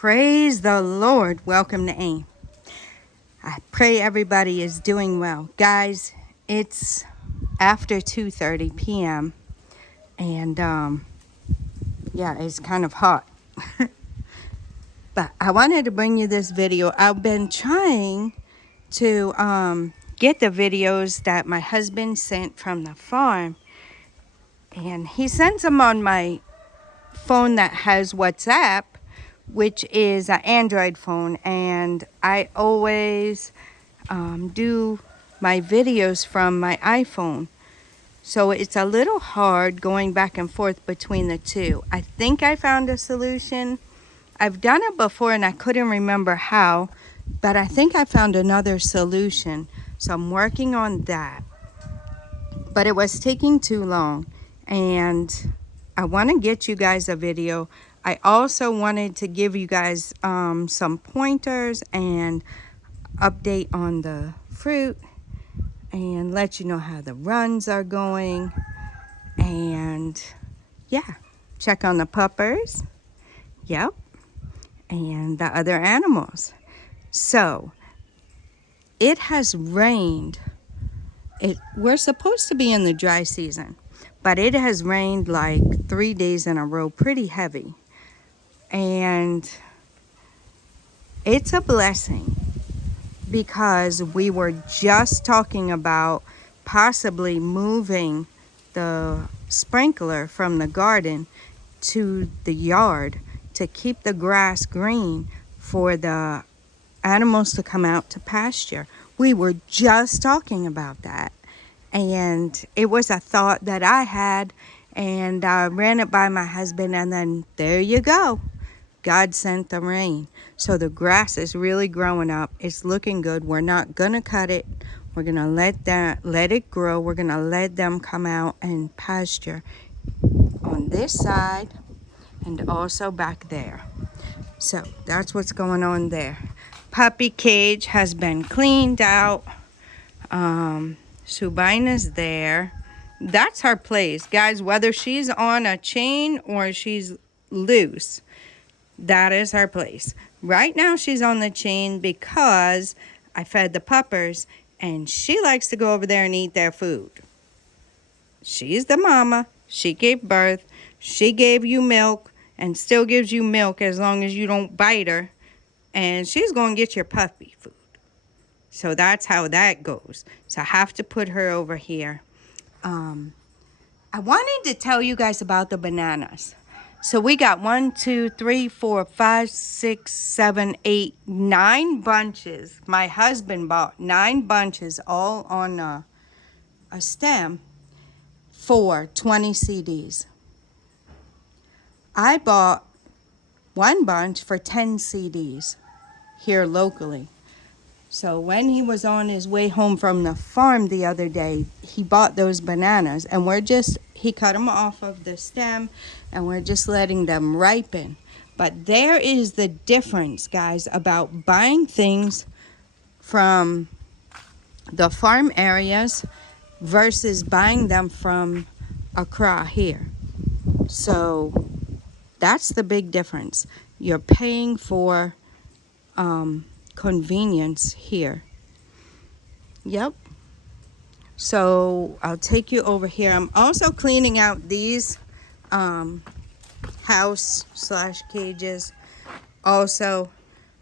Praise the Lord. Welcome to AIM. I pray everybody is doing well. Guys, it's after 2:30 p.m. and yeah, it's kind of hot. But I wanted to bring you this video. I've been trying to get the videos that my husband sent from the farm, and he sends them on my phone that has WhatsApp, which is an Android phone, and I always do my videos from my iPhone. So it's a little hard going back and forth between the two. I think I found a solution. I've done it before and I couldn't remember how, but I think I found another solution. So I'm working on that. But it was taking too long, and I want to get you guys a video. I also wanted to give you guys some pointers and update on the fruit and let you know how the runs are going, and yeah, check on the puppers, yep, and the other animals. So it has rained. We're supposed to be in the dry season, but it has rained like 3 days in a row, pretty heavy. And it's a blessing because we were just talking about possibly moving the sprinkler from the garden to the yard to keep the grass green for the animals to come out to pasture. We were just talking about that, and it was a thought that I had, and I ran it by my husband, and then there you go. God sent the rain. So the grass is really growing up. It's looking good. We're not going to cut it. We're going to let it grow. We're going to let them come out and pasture on this side and also back there. So that's what's going on there. Puppy cage has been cleaned out. Subina's there. That's her place. Guys, whether she's on a chain or she's loose, that is her place. Right now she's on the chain because I fed the puppers, and she likes to go over there and eat their food. She's the mama. She gave birth. She gave you milk and still gives you milk as long as you don't bite her. And she's going to get your puppy food. So that's how that goes. So I have to put her over here. I wanted to tell you guys about the bananas. So we got 1, 2, 3, 4, 5, 6, 7, 8, 9 bunches. My husband bought 9 bunches all on a stem for 20 CDs. I bought 1 bunch for 10 CDs here locally. So when he was on his way home from the farm the other day, he bought those bananas, and he cut them off of the stem, and we're just letting them ripen. But there is the difference, guys, about buying things from the farm areas versus buying them from Accra here. So that's the big difference. You're paying for convenience here. Yep. So I'll take you over here. I'm also cleaning out these house/cages. Also,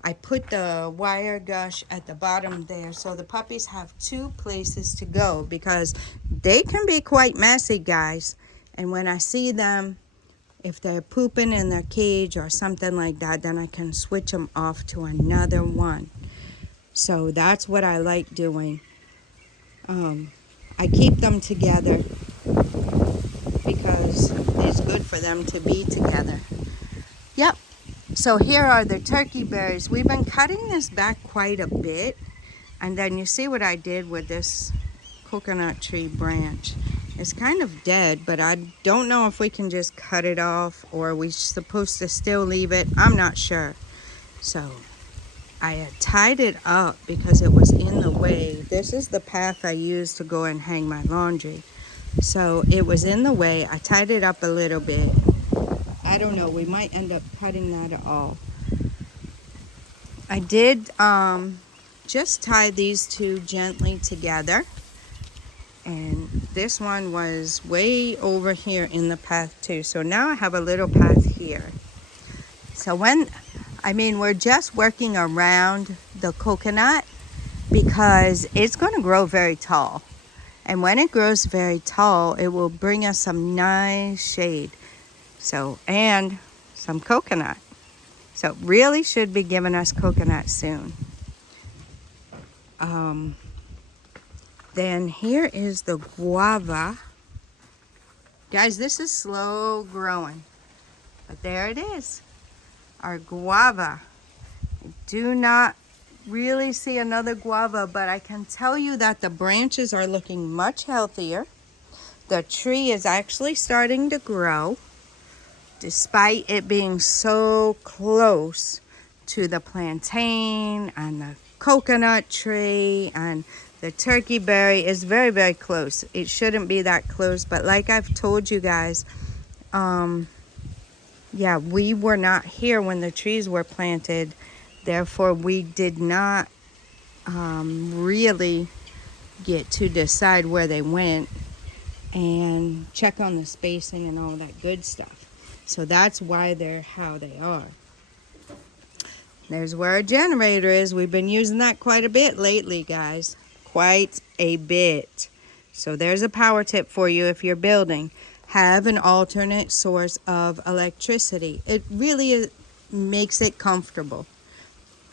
I put the wire gush at the bottom there so the puppies have 2 places to go, because they can be quite messy, guys. And when I see them, if they're pooping in their cage or something like that, then I can switch them off to another one. So that's what I like doing. I keep them together because it's good for them to be together. Yep. So here are the turkey berries. We've been cutting this back quite a bit. And then you see what I did with this coconut tree branch. It's kind of dead, but I don't know if we can just cut it off or we're supposed to still leave it. I'm not sure. So I had tied it up because it was in the way. This is the path I use to go and hang my laundry. So it was in the way. I tied it up a little bit. I don't know. We might end up cutting that off. I did just tie these two gently together. And this one was way over here in the path too. So now I have a little path here. So we're just working around the coconut because it's going to grow very tall. And when it grows very tall, it will bring us some nice shade. So, and some coconut. So it really should be giving us coconut soon. Then here is the guava. Guys, this is slow growing, but there it is, our guava. I do not really see another guava, but I can tell you that the branches are looking much healthier. The tree is actually starting to grow, despite it being so close to the plantain and the coconut tree and the turkey berry is very, very close. It shouldn't be that close, but like I've told you guys, yeah, we were not here when the trees were planted. Therefore, we did not really get to decide where they went and check on the spacing and all that good stuff. So that's why they're how they are. There's where our generator is. We've been using that quite a bit lately, guys. Quite a bit. So there's a power tip for you if you're building. Have an alternate source of electricity. It really makes it comfortable.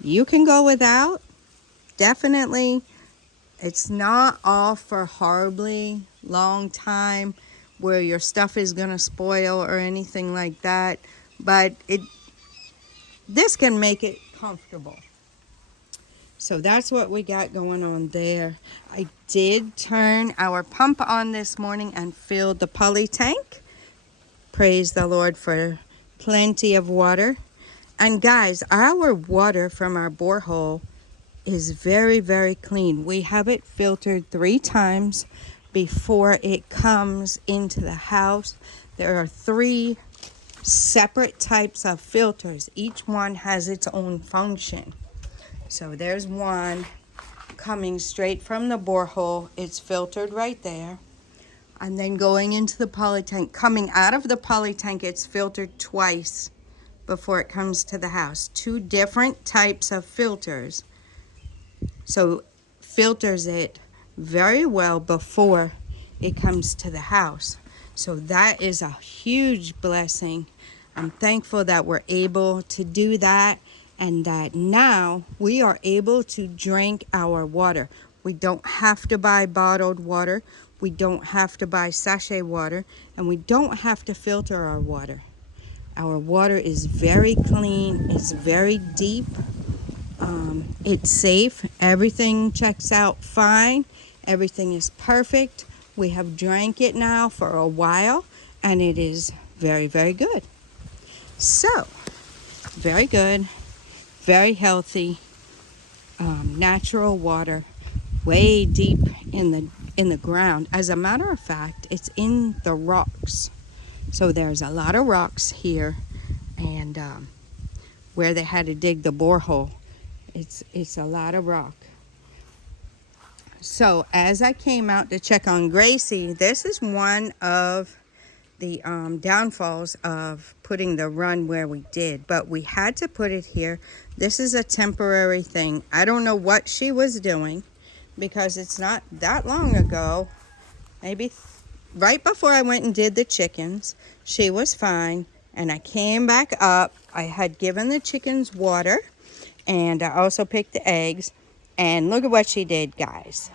You can go without. Definitely. It's not all for horribly long time where your stuff is going to spoil or anything like that. But this can make it comfortable. So that's what we got going on there. I did turn our pump on this morning and filled the poly tank. Praise the Lord for plenty of water. And guys, our water from our borehole is very, very clean. We have it filtered 3 times before it comes into the house. There are 3 separate types of filters. Each one has its own function. So there's one coming straight from the borehole. It's filtered right there. And then going into the poly tank, coming out of the poly tank, it's filtered twice before it comes to the house. 2 different types of filters. So filters it very well before it comes to the house. So that is a huge blessing. I'm thankful that we're able to do that and that now we are able to drink our water. We don't have to buy bottled water. We don't have to buy sachet water, and we don't have to filter our water. Our water is very clean. It's very deep. It's safe. Everything checks out fine. Everything is perfect. We have drank it now for a while, and it is very, very good. So, very good, very healthy, natural water, way deep in the ground. As a matter of fact, it's in the rocks. So there's a lot of rocks here, and where they had to dig the borehole, it's a lot of rock. So as I came out to check on Gracie, this is one of the downfalls of putting the run where we did, but we had to put it here. This is a temporary thing. I don't know what she was doing because it's not that long ago, maybe right before I went and did the chickens. She was fine, and I came back up. I had given the chickens water, and I also picked the eggs, and look at what she did, guys.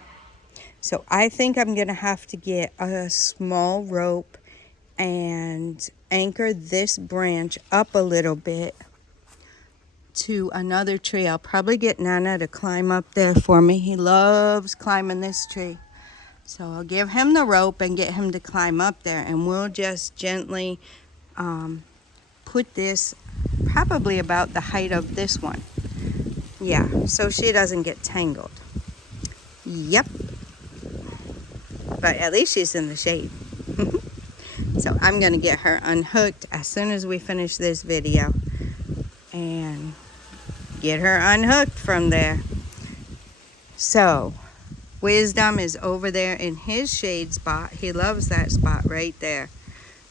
So I think I'm gonna have to get a small rope and anchor this branch up a little bit to another tree. I'll probably get Nana to climb up there for me. He loves climbing this tree. So I'll give him the rope and get him to climb up there, and we'll just gently put this probably about the height of this one. Yeah, so she doesn't get tangled. Yep. But at least she's in the shade. So I'm going to get her unhooked as soon as we finish this video. And get her unhooked from there. So Wisdom is over there in his shade spot. He loves that spot right there.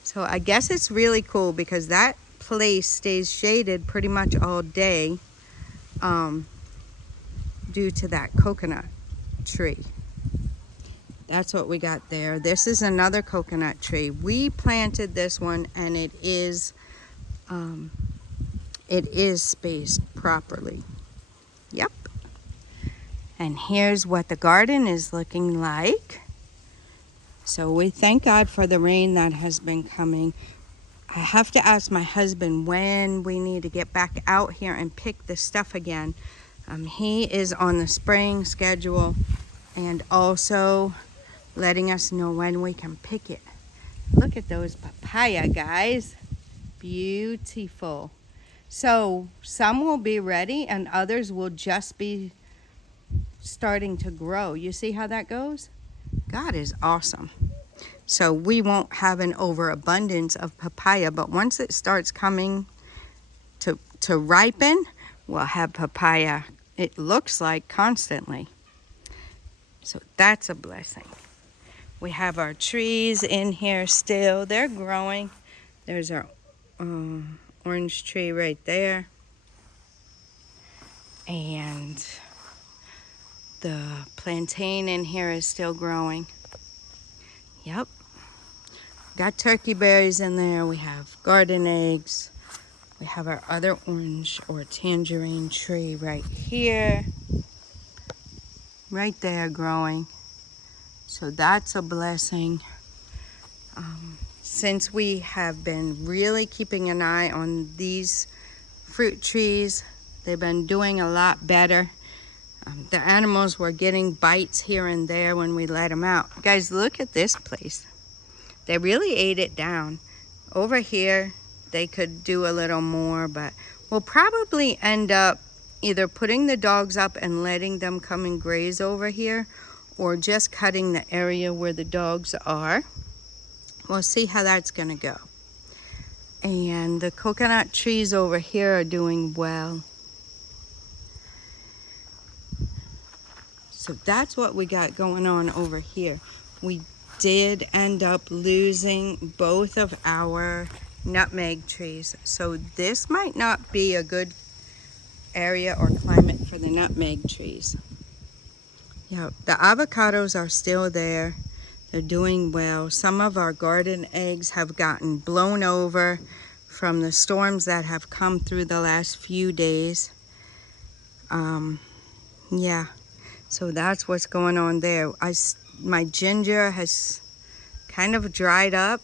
So I guess it's really cool because that place stays shaded pretty much all day due to that coconut tree. That's what we got there. This is another coconut tree. We planted this one and it is spaced properly. Yep. And here's what the garden is looking like. So we thank God for the rain that has been coming. I have to ask my husband when we need to get back out here and pick the stuff again. He is on the spraying schedule and also letting us know when we can pick it. Look at those papaya, guys. Beautiful. So some will be ready and others will just be starting to grow. You see how that goes? God is awesome. So we won't have an overabundance of papaya, but once it starts coming to ripen, we'll have papaya, it looks like, constantly. So that's a blessing. We have our trees in here still. They're growing. There's our orange tree right there. And the plantain in here is still growing. Yep. Got turkey berries in there. We have garden eggs. We have our other orange or tangerine tree right here. Right there growing. So that's a blessing. Since we have been really keeping an eye on these fruit trees, they've been doing a lot better. The animals were getting bites here and there when we let them out. Guys, look at this place. They really ate it down. Over here, they could do a little more, but we'll probably end up either putting the dogs up and letting them come and graze over here, or just cutting the area where the dogs are. We'll see how that's gonna go. And the coconut trees over here are doing well. So that's what we got going on over here. We did end up losing both of our nutmeg trees. So this might not be a good area or climate for the nutmeg trees. Yeah, the avocados are still there. They're doing well. Some of our garden eggs have gotten blown over from the storms that have come through the last few days. Yeah, so that's what's going on there. My ginger has kind of dried up,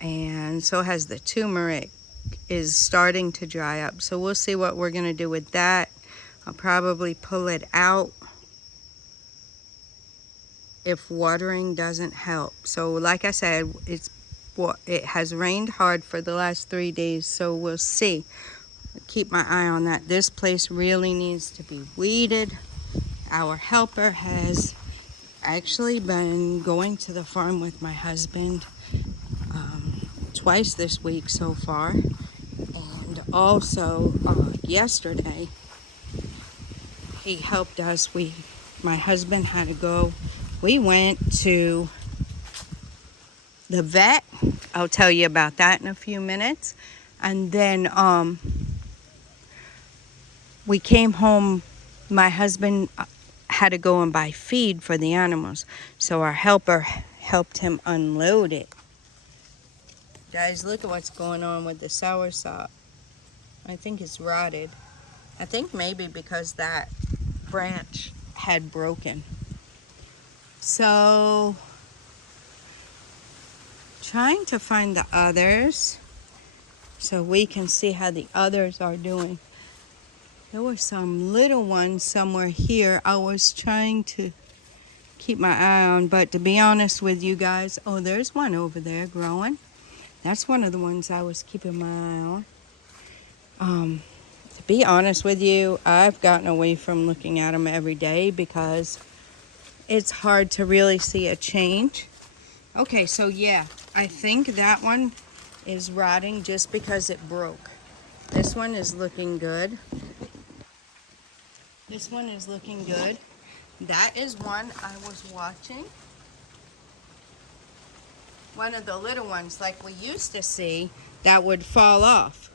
and so has the turmeric is starting to dry up. So we'll see what we're gonna do with that. I'll probably pull it out if watering doesn't help. So like I said, it has rained hard for the last 3 days, so we'll see. Keep my eye on that. This place really needs to be weeded. Our helper has actually been going to the farm with my husband twice this week so far, and also yesterday he helped us. My husband had to go. We went to the vet. I'll tell you about that in a few minutes. And then we came home. My husband had to go and buy feed for the animals, so our helper helped him unload it. Guys, look at what's going on with the soursop. I think it's rotted. I think maybe because that branch had broken. So, trying to find the others so we can see how the others are doing. There were some little ones somewhere here I was trying to keep my eye on, but to be honest with you guys, oh, there's one over there growing. That's one of the ones I was keeping my eye on. To be honest with you, I've gotten away from looking at them every day because it's hard to really see a change. Okay, so yeah, I think that one is rotting just because it broke. This one is looking good. This one is looking good. That is one I was watching. One of the little ones like we used to see that would fall off.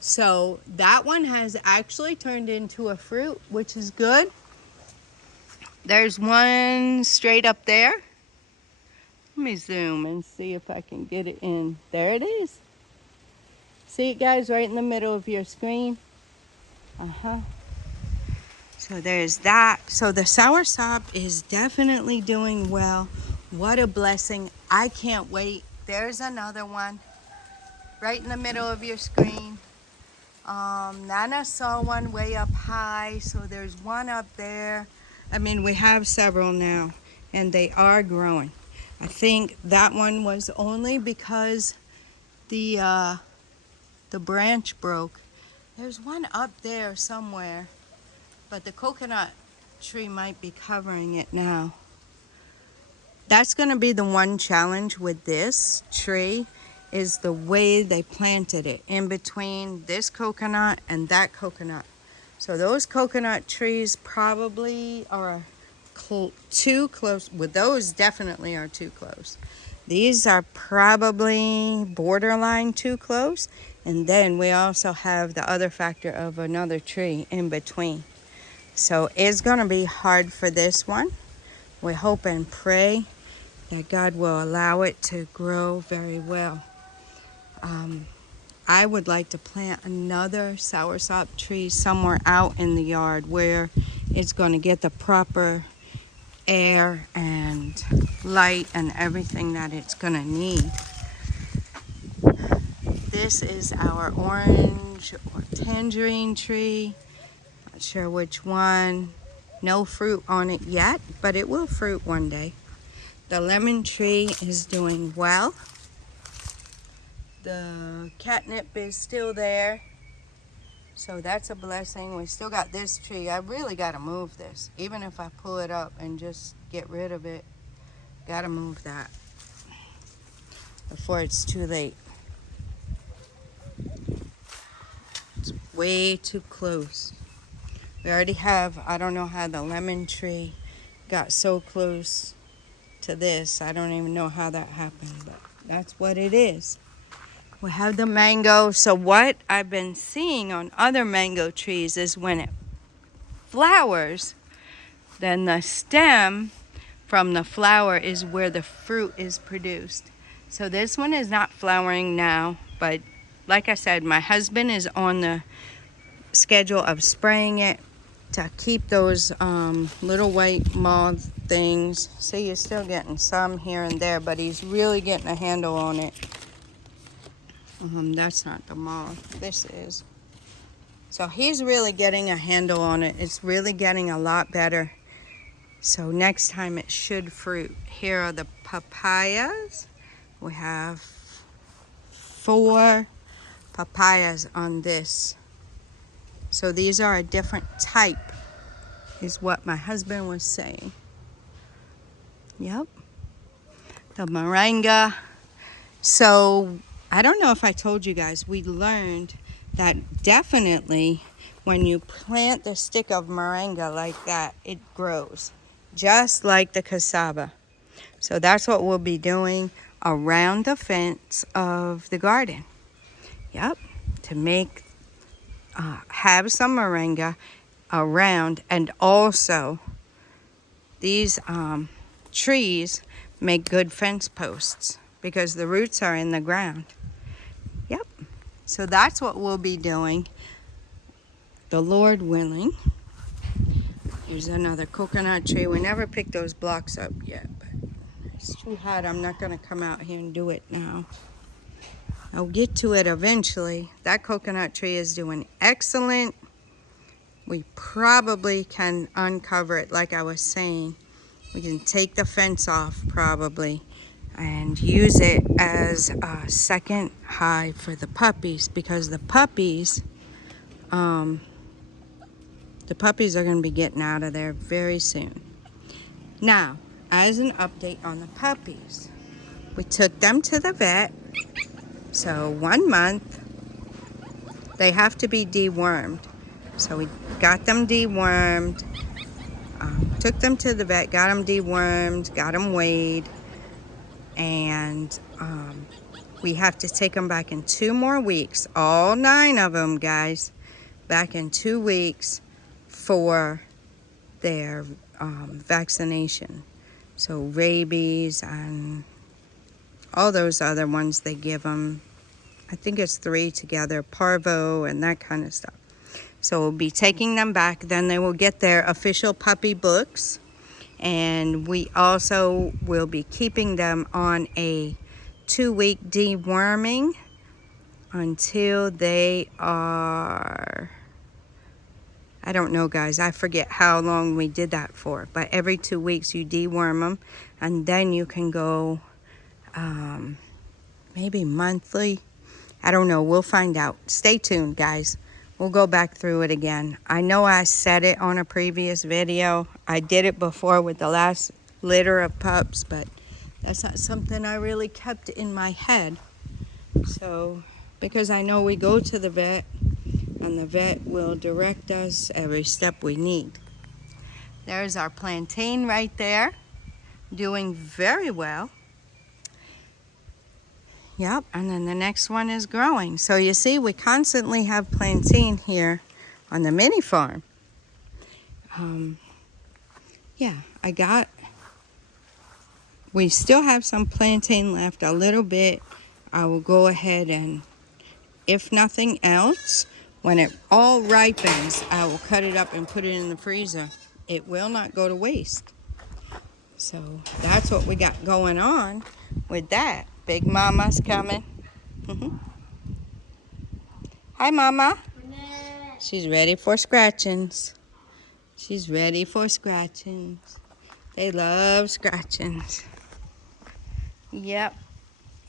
So that one has actually turned into a fruit, which is good. There's one straight up there. Let me zoom and see if I can get it in. There it is. See it, guys, right in the middle of your screen? So there's that. So the soursop is definitely doing well. What a blessing. I can't wait. There's another one right in the middle of your screen. Nana saw one way up high, so there's one up there. I mean, we have several now, and they are growing. I think that one was only because the branch broke. There's one up there somewhere, but the coconut tree might be covering it now. That's going to be the one challenge with this tree, is the way they planted it in between this coconut and that coconut. So those coconut trees probably are too close. Well, those definitely are too close. These are probably borderline too close. And then we also have the other factor of another tree in between. So it's going to be hard for this one. We hope and pray that God will allow it to grow very well. I would like to plant another soursop tree somewhere out in the yard where it's going to get the proper air and light and everything that it's going to need. This is our orange or tangerine tree. Not sure which one. No fruit on it yet, but it will fruit one day. The lemon tree is doing well. The catnip is still there, so that's a blessing. We still got this tree. I really got to move this. Even if I pull it up and just get rid of it, got to move that before it's too late. It's way too close. We already have, I don't know how the lemon tree got so close to this. I don't even know how that happened, but that's what it is. We have the mango. So what I've been seeing on other mango trees is when it flowers, then the stem from the flower is where the fruit is produced. So this one is not flowering now, but like I said, my husband is on the schedule of spraying it to keep those little white moth things. See, you're still getting some here and there, but he's really getting a handle on it. That's not the moth. This is. So he's really getting a handle on it. It's really getting a lot better. So next time it should fruit. Here are the papayas. We have 4 papayas on this. So these are a different type, is what my husband was saying. Yep. The moringa. So I don't know if I told you guys, we learned that definitely when you plant the stick of moringa like that, it grows just like the cassava. So that's what we'll be doing around the fence of the garden. Yep, to make have some moringa around, and also these trees make good fence posts because the roots are in the ground. Yep, so that's what we'll be doing, the Lord willing. Here's another coconut tree. We never picked those blocks up yet, but it's too hot. I'm not going to come out here and do it now. I'll get to it eventually. That coconut tree is doing excellent. We probably can uncover it, like I was saying. We can take the fence off probably and use it as a second hive for the puppies, because the puppies are going to be getting out of there very soon. Now, as an update on the puppies, we took them to the vet. So 1 month, they have to be dewormed. So we got them dewormed, took them to the vet, got them dewormed, got them weighed, and we have to take them back in 2 more weeks, all 9 of them, guys, back in 2 weeks for their vaccination. So rabies and all those other ones they give them. I think it's 3 together, parvo and that kind of stuff. So we'll be taking them back. Then they will get their official puppy books. And we also will be keeping them on a 2-week deworming until they are, I don't know, guys. I forget how long we did that for. But every 2 weeks you deworm them. And then you can go maybe monthly. I don't know. We'll find out. Stay tuned, guys. We'll go back through it again. I know I said it on a previous video. I did it before with the last litter of pups, but that's not something I really kept in my head. So, because I know we go to the vet, and the vet will direct us every step we need. There's our plantain right there, doing very well. Yep, and then the next one is growing. So you see, we constantly have plantain here on the MiniFarm. Yeah, we still have some plantain left, a little bit. I will go ahead and, if nothing else, when it all ripens, I will cut it up and put it in the freezer. It will not go to waste. So that's what we got going on with that. Big Mama's coming. Hi, Mama. She's ready for scratchings. She's ready for scratchings. They love scratchings. Yep.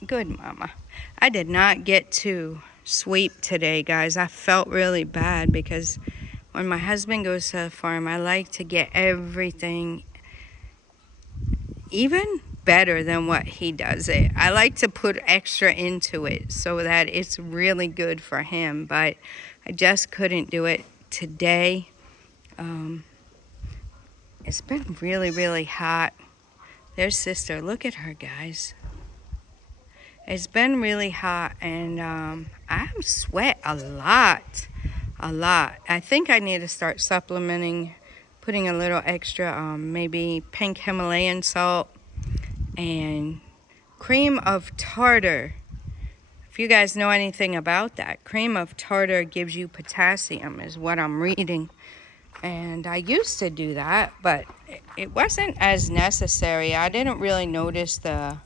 Good, Mama. I did not get to sweep today, guys. I felt really bad because when my husband goes to the farm, I like to get everything even better than what he does it. I like to put extra into it so that it's really good for him, but I just couldn't do it today. It's been really, really hot. There's Sister. Look at her, guys. It's been really hot, and I sweat a lot. I think I need to start supplementing, putting a little extra, maybe pink Himalayan salt and cream of tartar. If you guys know anything about that, cream of tartar gives you potassium, is what I'm reading. And I used to do that, but it wasn't as necessary. I didn't really notice the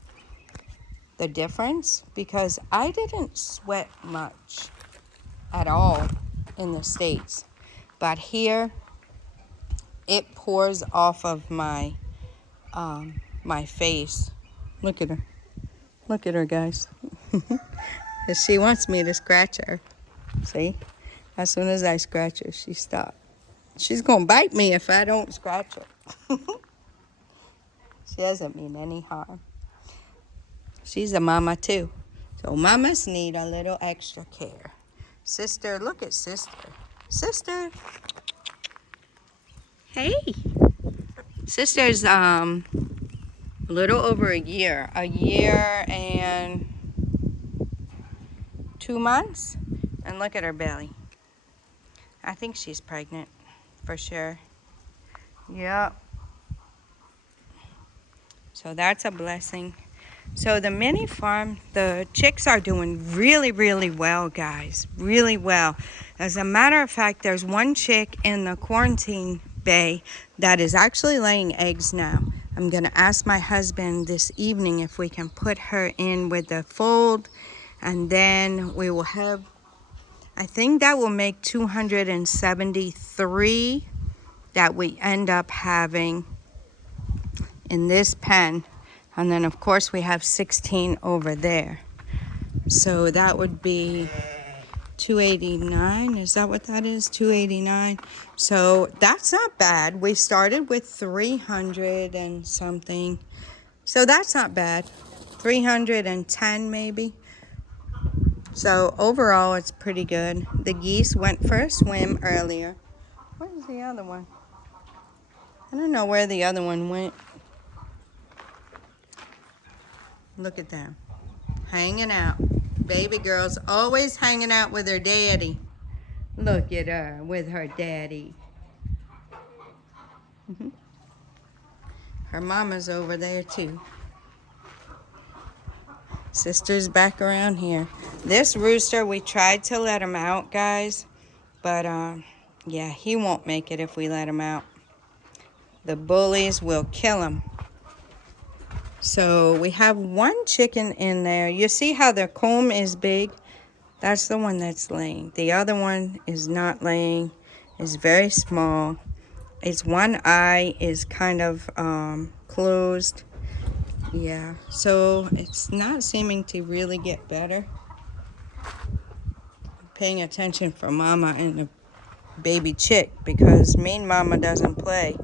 difference because I didn't sweat much at all in the States. But here, it pours off of my my face. Look at her. Look at her, guys. She wants me to scratch her. See? As soon as I scratch her, she stops. She's going to bite me if I don't scratch her. She doesn't mean any harm. She's a mama too. So mamas need a little extra care. Sister, look at Sister. Sister. Hey. Sister's a little over a year and 2 months. And look at her belly. I think she's pregnant for sure. Yep. So that's a blessing. So the MiniFarm, the chicks are doing really, really well, guys. Really well. As a matter of fact, there's one chick in the quarantine bay that is actually laying eggs now. I'm going to ask my husband this evening if we can put her in with the fold. And then we will have, I think that will make 273 that we end up having in this pen. And then, of course, we have 16 over there. So that would be 289. Is that what that is? 289. So that's not bad. We started with 300 and something. So that's not bad. 310 maybe. So overall, it's pretty good. The geese went for a swim earlier. Where's the other one? I don't know where the other one went. Look at them. Hanging out. Baby girl's always hanging out with her daddy. Look at her with her daddy. Her mama's over there too. Sister's back around here. This rooster, we tried to let him out, guys. But, yeah, he won't make it if we let him out. The bullies will kill him. So we have one chicken in there. You see how their comb is big? That's the one that's laying. The other one is not laying. It's very small. Its one eye is kind of closed. Yeah, so it's not seeming to really get better. I'm paying attention for Mama and the baby chick because mean Mama doesn't play.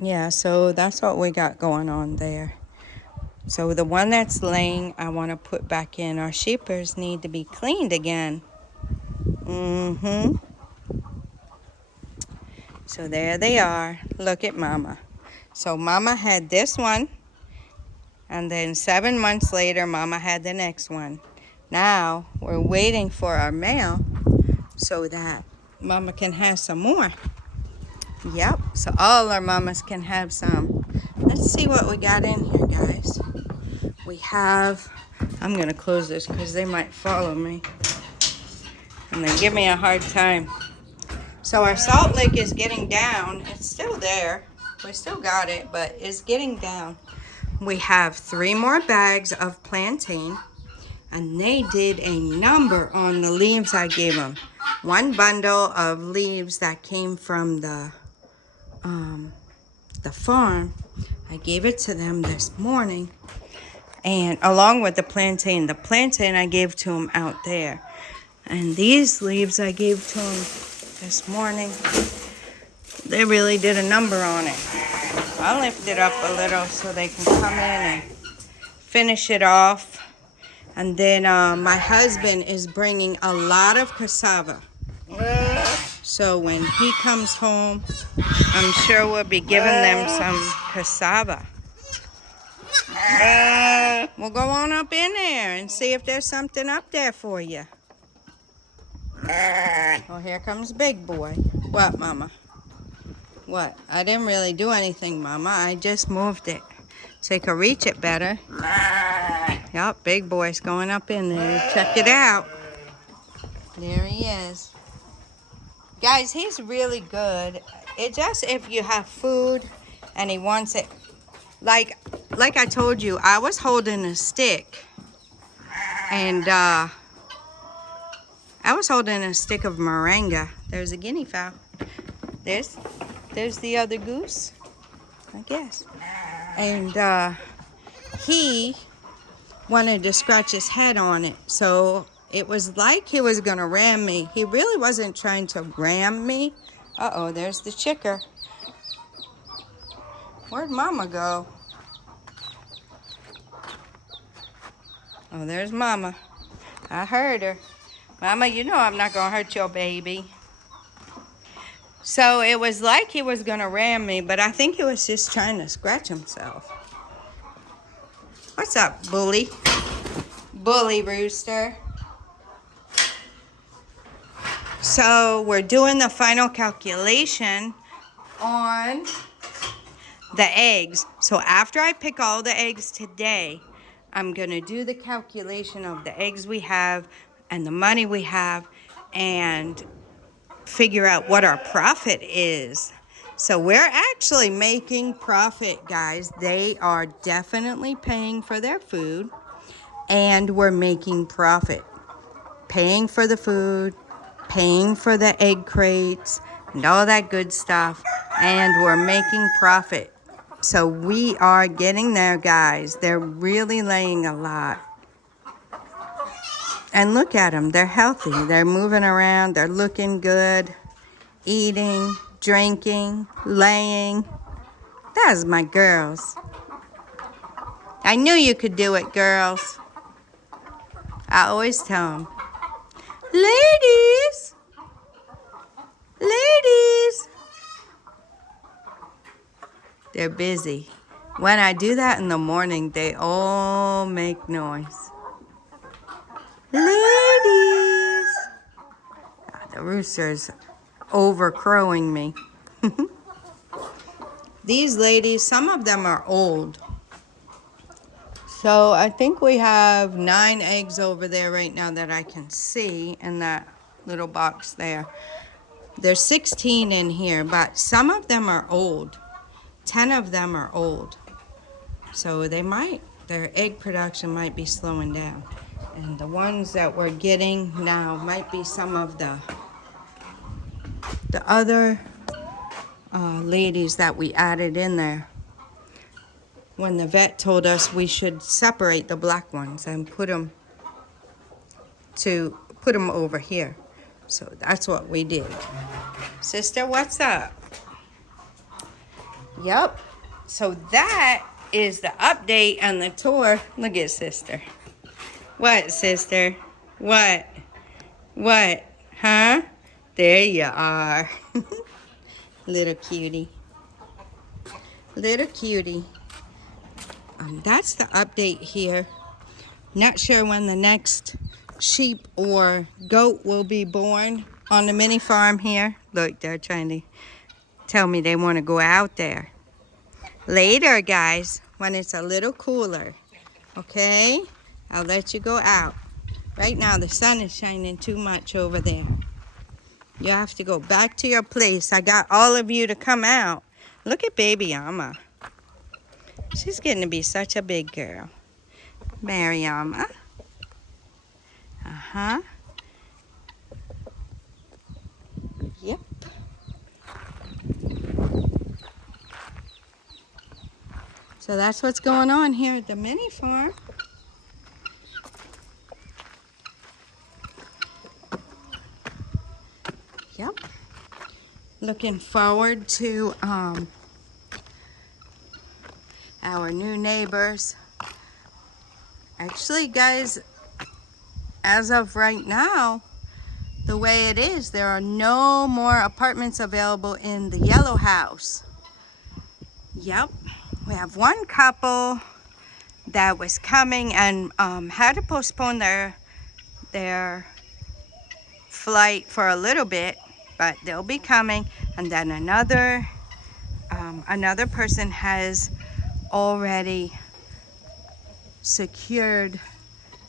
Yeah, so that's what we got going on there. So the one that's laying, I want to put back in. Our sheepers need to be cleaned again. So there they are. Look at Mama. So Mama had this one. And then 7 months later, Mama had the next one. Now we're waiting for our male so that Mama can have some more. Yep, so all our mamas can have some. Let's see what we got in here, guys. We have, I'm going to close this because they might follow me. And they give me a hard time. So our salt lick is getting down. It's still there. We still got it, but it's getting down. We have 3 more bags of plantain. And they did a number on the leaves I gave them. 1 bundle of leaves that came from the farm. I gave it to them this morning. And along with the plantain I gave to them out there. And these leaves I gave to them this morning. They really did a number on it. I'll lift it up a little so they can come in and finish it off. And then my husband is bringing a lot of cassava. So when he comes home, I'm sure we'll be giving them some cassava. We'll go on up in there and see if there's something up there for you. Oh, here comes Big Boy. What, Mama? What? I didn't really do anything, Mama. I just moved it so you can reach it better. Yup, Big Boy's going up in there. Check it out. There he is. Guys, he's really good. It just, if you have food and he wants it, like I told you, I was holding a stick. And I was holding a stick of moringa. There's a guinea fowl. There's the other goose, I guess. And he wanted to scratch his head on it. So it was like he was going to ram me. He really wasn't trying to ram me. Uh-oh, there's the chicker. Where'd Mama go? Oh, there's Mama. I heard her. Mama, you know I'm not going to hurt your baby. So it was like he was going to ram me, but I think he was just trying to scratch himself. What's up, bully? Bully rooster. So we're doing the final calculation on the eggs. So after I pick all the eggs today, I'm going to do the calculation of the eggs we have and the money we have and figure out what our profit is. So we're actually making profit, guys. They are definitely paying for their food and we're making profit. Paying for the food, paying for the egg crates and all that good stuff, and we're making profit. So we are getting there, guys. They're really laying a lot. And look at them. They're healthy. They're moving around. They're looking good. Eating, drinking, laying. That's my girls. I knew you could do it, girls. I always tell them, ladies, ladies. They're busy. When I do that in the morning, they all make noise. Ladies. The rooster's over-crowing me. These ladies, some of them are old. So I think we have 9 eggs over there right now that I can see in that little box there. There's 16 in here, but some of them are old. 10 of them are old. So their egg production might be slowing down. And the ones that we're getting now might be some of the other ladies that we added in there when the vet told us we should separate the black ones and put them over here. So that's what we did. Sister, what's up? Yep. So that is the update and the tour. Look at sister. What, sister? What? What? Huh? There you are. Little cutie. Little cutie. That's the update here. Not sure when the next sheep or goat will be born on the mini farm here. Look, they're trying to tell me they want to go out there. Later, guys, when it's a little cooler. Okay? I'll let you go out. Right now, the sun is shining too much over there. You have to go back to your place. I got all of you to come out. Look at baby Amma. She's getting to be such a big girl. Mariama. Uh-huh. Yep. So that's what's going on here at the mini farm. Yep. Looking forward to our new neighbors. Actually, guys, as of right now, the way it is, there are no more apartments available in the yellow house. Yep. We have one couple that was coming and had to postpone their flight for a little bit, but they'll be coming. And then another person has already secured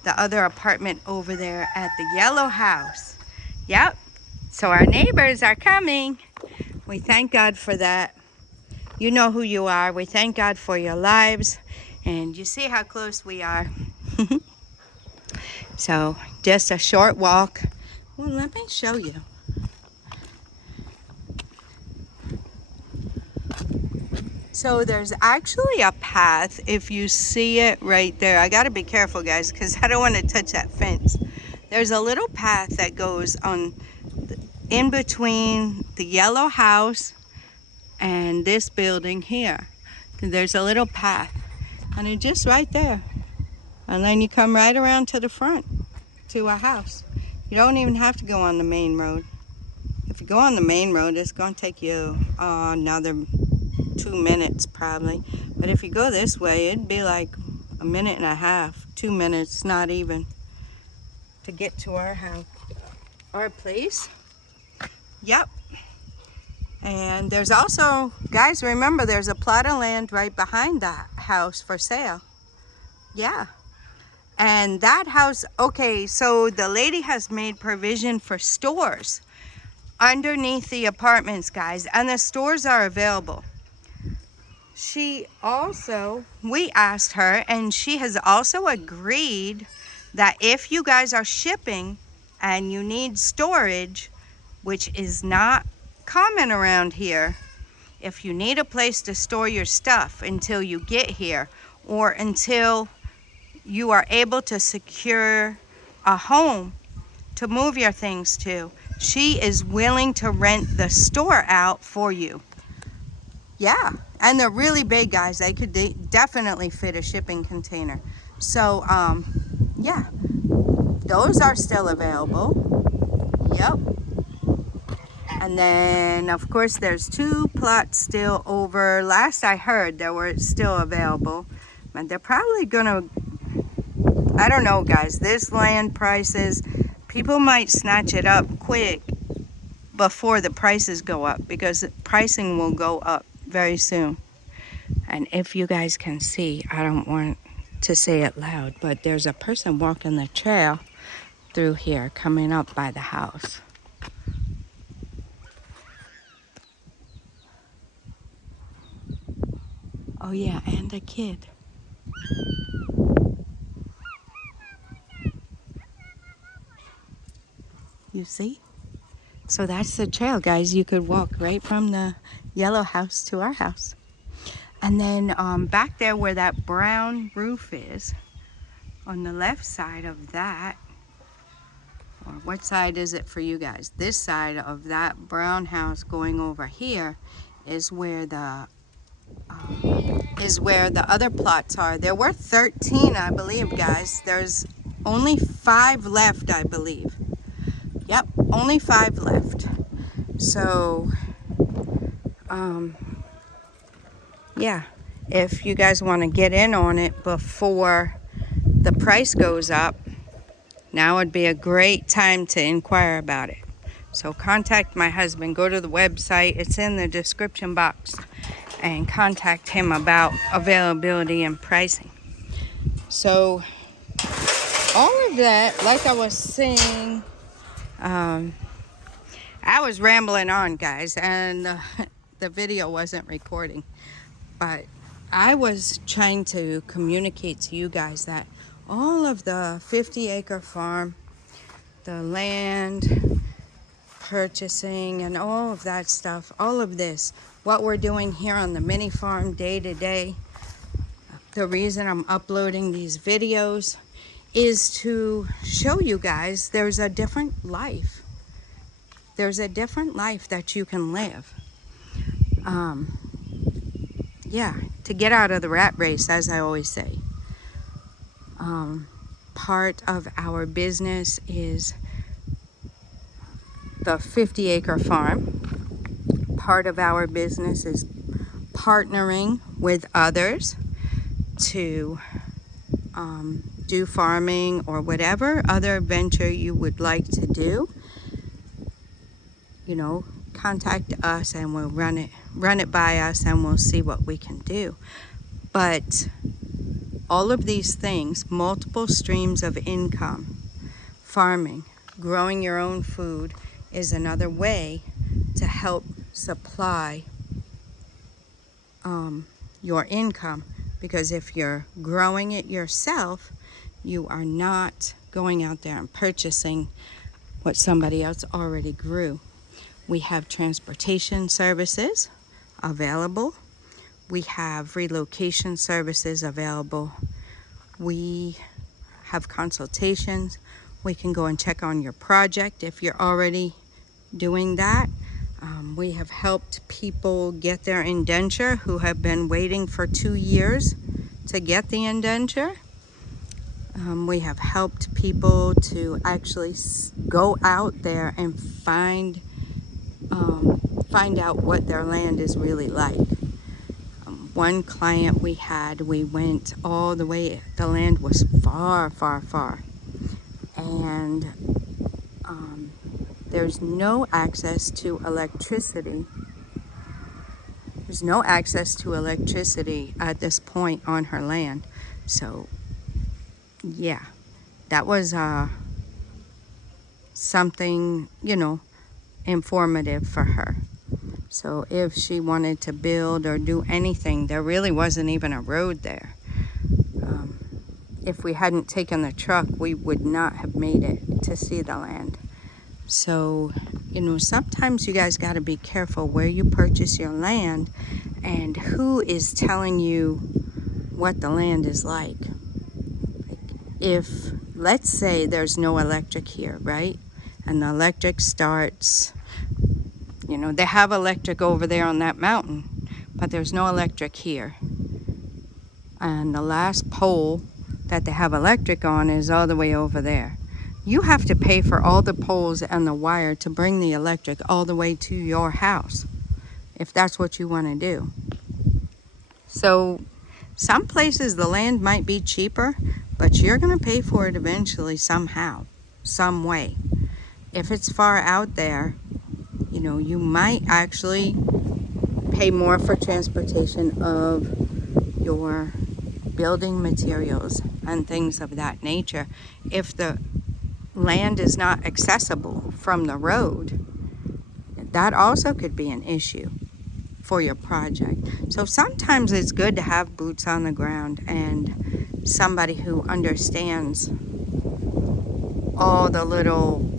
the other apartment over there at the yellow house. Yep. So our neighbors are coming. We thank God for that. You know who you are. We thank God for your lives. And you see how close we are. So just a short walk. Well, let me show you. So there's actually a path, if you see it right there. I gotta be careful, guys, because I don't want to touch that fence. There's a little path that goes on in between the yellow house and this building here. There's a little path, and it's just right there. And then you come right around to the front to a house. You don't even have to go on the main road. If you go on the main road, it's going to take you another 2 minutes probably. But if you go this way, it'd be like a minute and a half, 2 minutes, not even, to get to our house, our place. Yep. And there's also, guys, remember there's a plot of land right behind that house for sale. Yeah. And that house, okay, so the lady has made provision for stores underneath the apartments, guys, and the stores are available. We asked her, and she has also agreed that if you guys are shipping and you need storage, which is not common around here, if you need a place to store your stuff until you get here or until you are able to secure a home to move your things to, she is willing to rent the store out for you. Yeah, and they're really big, guys. They could definitely fit a shipping container. So, yeah, those are still available. Yep. And then, of course, there's 2 plots still over. Last I heard, they were still available. But they're probably gonna, I don't know, guys. This land prices, people might snatch it up quick before the prices go up, because pricing will go up very soon. And if you guys can see, I don't want to say it loud, but there's a person walking the trail through here coming up by the house. Oh yeah, and a kid. You see? So that's the trail, guys. You could walk right from the yellow house to our house. And then back there where that brown roof is, on the left side of that, or what side is it for you guys? This side of that brown house going over here is where the other plots are. There were 13, I believe, guys. There's only 5 left, I believe. Yep, only 5 left. So, yeah, if you guys want to get in on it before the price goes up, now would be a great time to inquire about it. So contact my husband. Go to the website. It's in the description box. And contact him about availability and pricing. So all of that, like I was saying, I was rambling on, guys, and the video wasn't recording. But I was trying to communicate to you guys that all of the 50-acre farm, the land purchasing and all of that stuff, all of this, what we're doing here on the mini farm day to day, the reason I'm uploading these videos is to show you guys there's a different life. There's a different life that you can live. Yeah, to get out of the rat race, as I always say. Part of our business is the 50-acre farm. Part of our business is partnering with others to do farming or whatever other venture you would like to do. You know, contact us and we'll run it by us and we'll see what we can do. But all of these things, multiple streams of income, farming, growing your own food, is another way to help supply your income. Because if you're growing it yourself, you are not going out there and purchasing what somebody else already grew. We have transportation services available. We have relocation services available. We have consultations. We can go and check on your project if you're already doing that. We have helped people get their indenture who have been waiting for 2 years to get the indenture. We have helped people to actually go out there and find out what their land is really like. One client we had, we went all the way, the land was far, far, far. And there's no access to electricity. There's no access to electricity at this point on her land. So, yeah, that was something, you know, informative for her. So if she wanted to build or do anything, there really wasn't even a road there. If we hadn't taken the truck, we would not have made it to see the land. So, you know, sometimes you guys got to be careful where you purchase your land and who is telling you what the land is like. If, let's say there's no electric here, right? And the electric starts, you know, they have electric over there on that mountain, but there's no electric here. And the last pole that they have electric on is all the way over there. You have to pay for all the poles and the wire to bring the electric all the way to your house, if that's what you want to do. So some places the land might be cheaper, but you're going to pay for it eventually somehow, some way. If it's far out there, you know, you might actually pay more for transportation of your building materials and things of that nature. If the land is not accessible from the road, that also could be an issue for your project. So sometimes it's good to have boots on the ground and somebody who understands all the little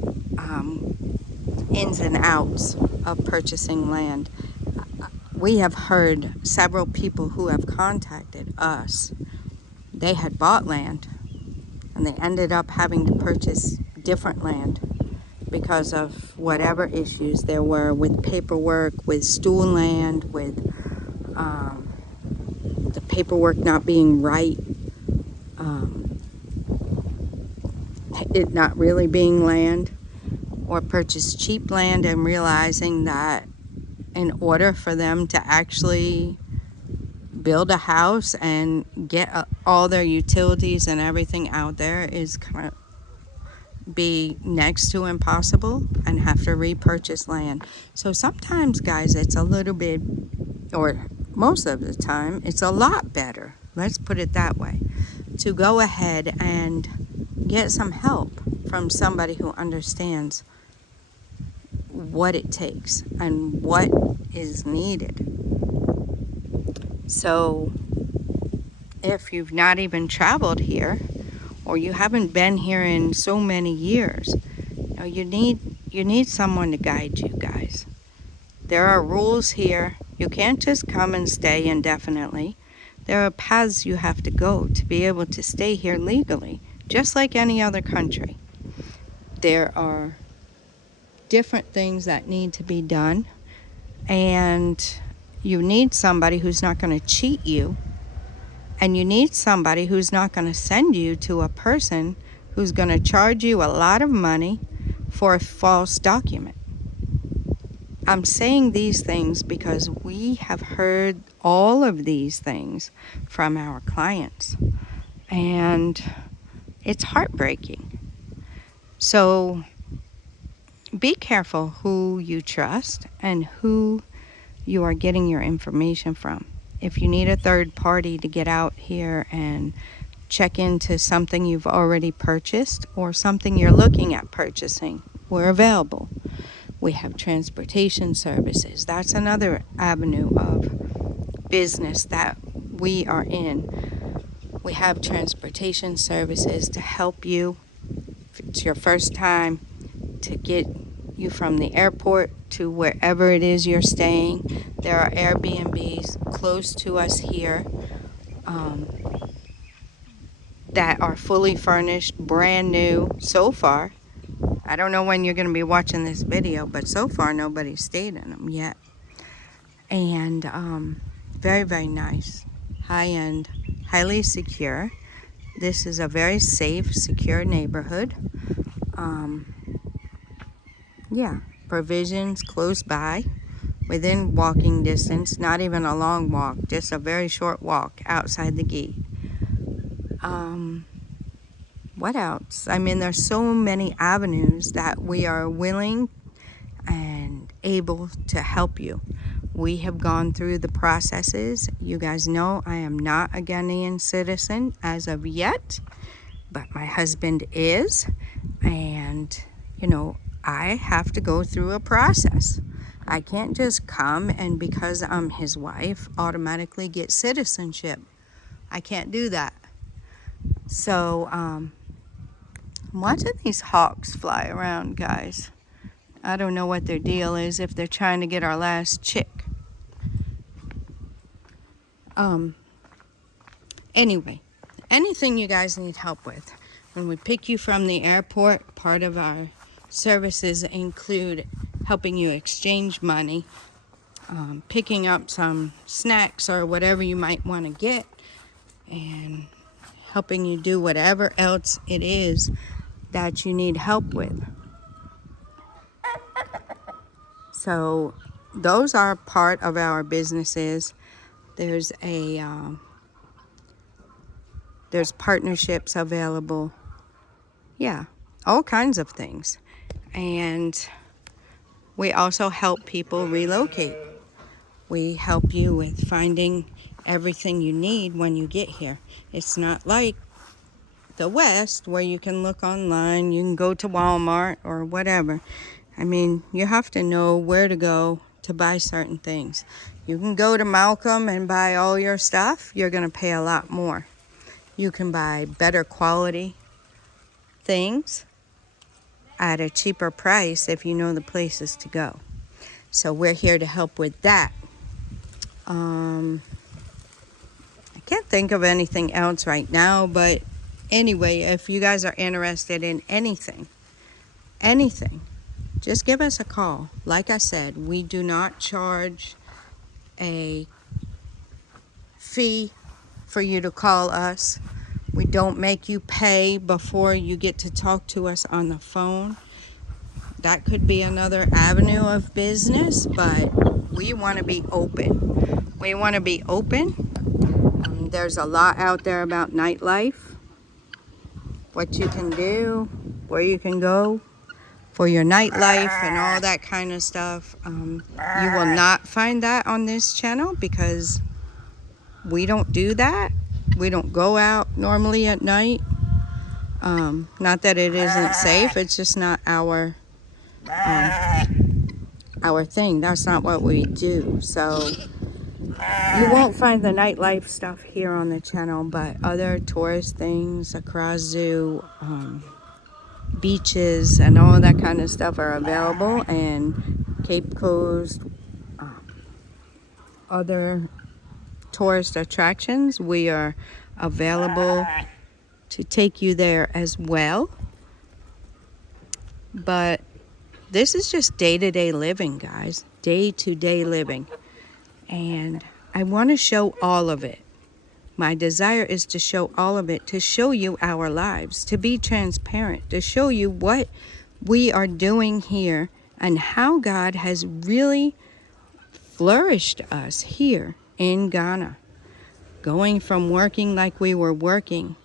ins and outs of purchasing land. We have heard several people who have contacted us. They had bought land and they ended up having to purchase different land because of whatever issues there were with paperwork, with stool land, with the paperwork not being right, it not really being land, or purchase cheap land and realizing that in order for them to actually build a house and get all their utilities and everything out there is going to be next to impossible, and have to repurchase land. So sometimes, guys, it's a little bit, or most of the time, it's a lot better, let's put it that way, to go ahead and get some help from somebody who understands what it takes and what is needed. So if you've not even traveled here, or you haven't been here in so many years, you need someone to guide you, guys. There are rules here. You can't just come and stay indefinitely. There are paths you have to go to be able to stay here legally, just like any other country. There are different things that need to be done, and you need somebody who's not going to cheat you, and you need somebody who's not going to send you to a person who's going to charge you a lot of money for a false document. I'm saying these things because we have heard all of these things from our clients, and it's heartbreaking. So be careful who you trust and who you are getting your information from. If you need a third party to get out here and check into something you've already purchased or something you're looking at purchasing, we're available. We have transportation services. That's another avenue of business that we are in. We have transportation services to help you, if it's your first time, to get you from the airport to wherever it is you're staying. There are Airbnbs close to us here that are fully furnished, brand new so far. I don't know when you're going to be watching this video, but so far nobody's stayed in them yet. And very, very nice, high-end, highly secure. This is a very safe, secure neighborhood. Yeah, provisions close by, within walking distance, not even a long walk, just a very short walk outside the gate. What else? I mean, there's so many avenues that we are willing and able to help you. We have gone through the processes. You guys know I am not a Ghanaian citizen as of yet, but my husband is, and I have to go through a process. I can't just come and because I'm his wife automatically get citizenship. I can't do that. So I'm watching these hawks fly around, guys. I don't know what their deal is, if they're trying to get our last chick. Anyway, anything you guys need help with, when we pick you from the airport, part of our services include helping you exchange money picking up some snacks or whatever you might want to get, and helping you do whatever else it is that you need help with. So those are part of our businesses. There's there's partnerships available. Yeah, all kinds of things. And we also help people relocate. We help you with finding everything you need when you get here. It's not like the West where you can look online, you can go to Walmart or whatever. I mean, you have to know where to go to buy certain things. You can go to Malcolm and buy all your stuff. You're going to pay a lot more. You can buy better quality things at a cheaper price if you know the places to go. So we're here to help with that. I can't think of anything else right now, but anyway, if you guys are interested in anything, just give us a call. Like I said, we do not charge a fee for you to call us. We don't make you pay before you get to talk to us on the phone. That could be another avenue of business, but we want to be open. We want to be open. There's a lot out there about nightlife, what you can do, where you can go for your nightlife and all that kind of stuff. You will not find that on this channel because we don't do that. We don't go out normally at night. Not that it isn't safe, it's just not our thing. That's not what we do. So you won't find the nightlife stuff here on the channel, but other tourist things across zoo, beaches and all that kind of stuff are available, and Cape Coast, other tourist attractions, we are available to take you there as well. But this is just day-to-day living, guys, day-to-day living, and I want to show all of it. My desire is to show all of it, to show you our lives, to be transparent, to show you what we are doing here and how God has really flourished us here in Ghana. Going from working like we were working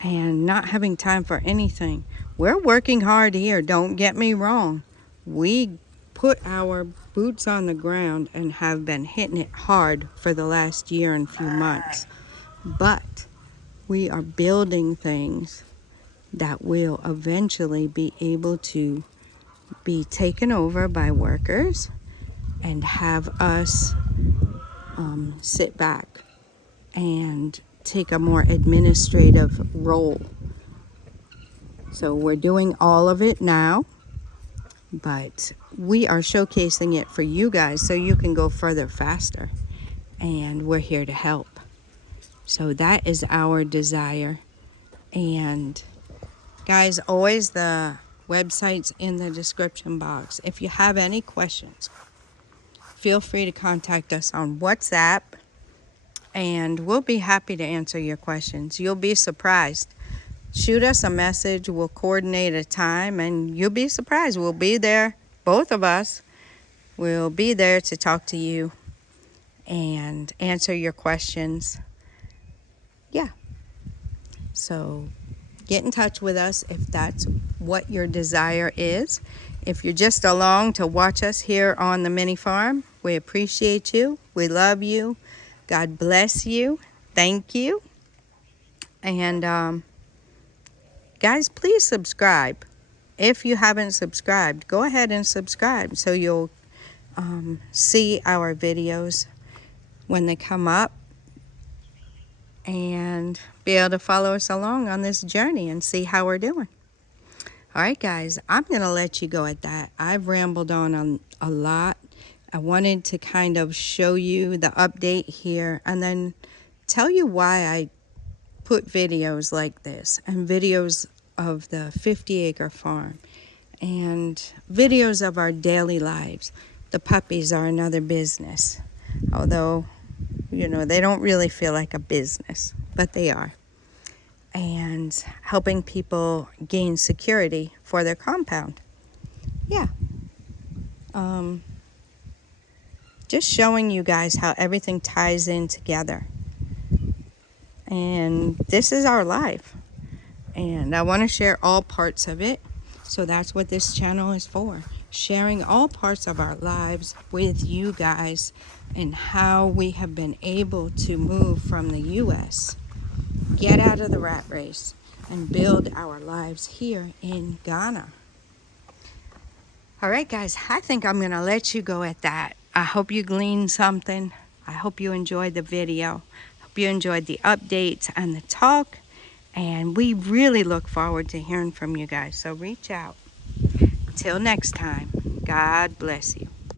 and not having time for anything. We're working hard here, don't get me wrong. We put our boots on the ground and have been hitting it hard for the last year and few months. But we are building things that will eventually be able to be taken over by workers and have us sit back and take a more administrative role. So we're doing all of it now, but we are showcasing it for you guys so you can go further faster, and we're here to help. So that is our desire. And guys, always the website's in the description box. If you have any questions, feel free to contact us on WhatsApp, and we'll be happy to answer your questions. You'll be surprised. Shoot us a message, we'll coordinate a time, and you'll be surprised. We'll be there, both of us will be there to talk to you and answer your questions. Yeah. So get in touch with us if that's what your desire is. If you're just along to watch us here on the MiniFarm, we appreciate you. We love you. God bless you. Thank you. And guys, please subscribe. If you haven't subscribed, go ahead and subscribe so you'll see our videos when they come up and be able to follow us along on this journey and see how we're doing. All right, guys, I'm going to let you go at that. I've rambled on a lot. I wanted to kind of show you the update here and then tell you why I put videos like this and videos of the 50-acre farm and videos of our daily lives. the puppies are another business. Although, you know, they don't really feel like a business, but they are. And helping people gain security for their compound. Yeah. Just showing you guys how everything ties in together. And this is our life. And I want to share all parts of it. So that's what this channel is for. Sharing all parts of our lives with you guys and how we have been able to move from the U.S., get out of the rat race, and build our lives here in Ghana. All right, guys, I think I'm going to let you go at that. I hope you gleaned something. I hope you enjoyed the video. Hope you enjoyed the updates and the talk. And we really look forward to hearing from you guys. So reach out. Till next time, God bless you.